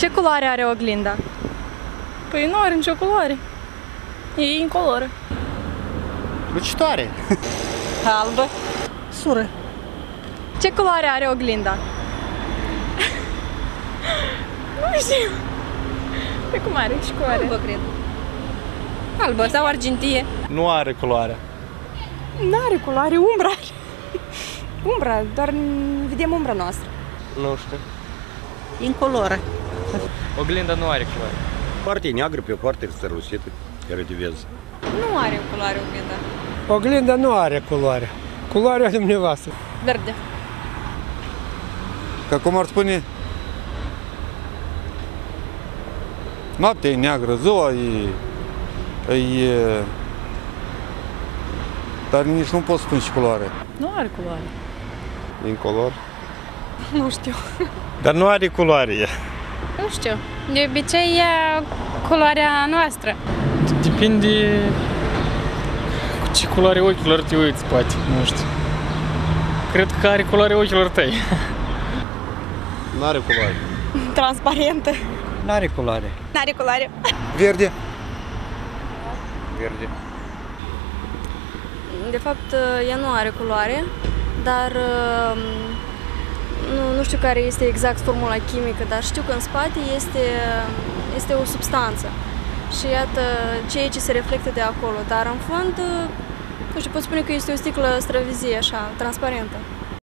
Ce culoare are oglinda? Păi nu are nicio culoare. E incoloră. Lucitoare. Albă. Sură. Ce culoare are oglinda? Nu știu. Pe cum are? Și culoare? Albă, cred. Albă sau argintie. Nu are culoare. Nu are culoare, umbra are. Umbra, doar vedem umbra noastră. Nu știu. Incoloră. Oglinda nu are culoare. Parte e neagră, pe o parte strălucită, care de vezi. Nu are culoare oglinda. Oglinda nu are culoare. Culoarea dumneavoastră. Verde. Că cum ar spune, noaptea e neagră, ziua e... Dar nici nu pot spune și culoare. Nu are culoare. Incolor. Nu știu. Dar nu are culoare. Nu știu. De obicei e culoarea noastră. Depinde cu ce culoare ochilor te uiți, poate, nu știu. Cred că are culoare ochilor tăi. N-are culoare. Transparentă. N-are culoare. N-are culoare. Verde. Verde. De fapt, ea nu are culoare, dar nu știu care este exact formula chimică, dar știu că în spate este o substanță. Și iată ceea ce se reflectă de acolo, dar în fond, nu știu, pot spune că este o sticlă străvezie, așa, transparentă.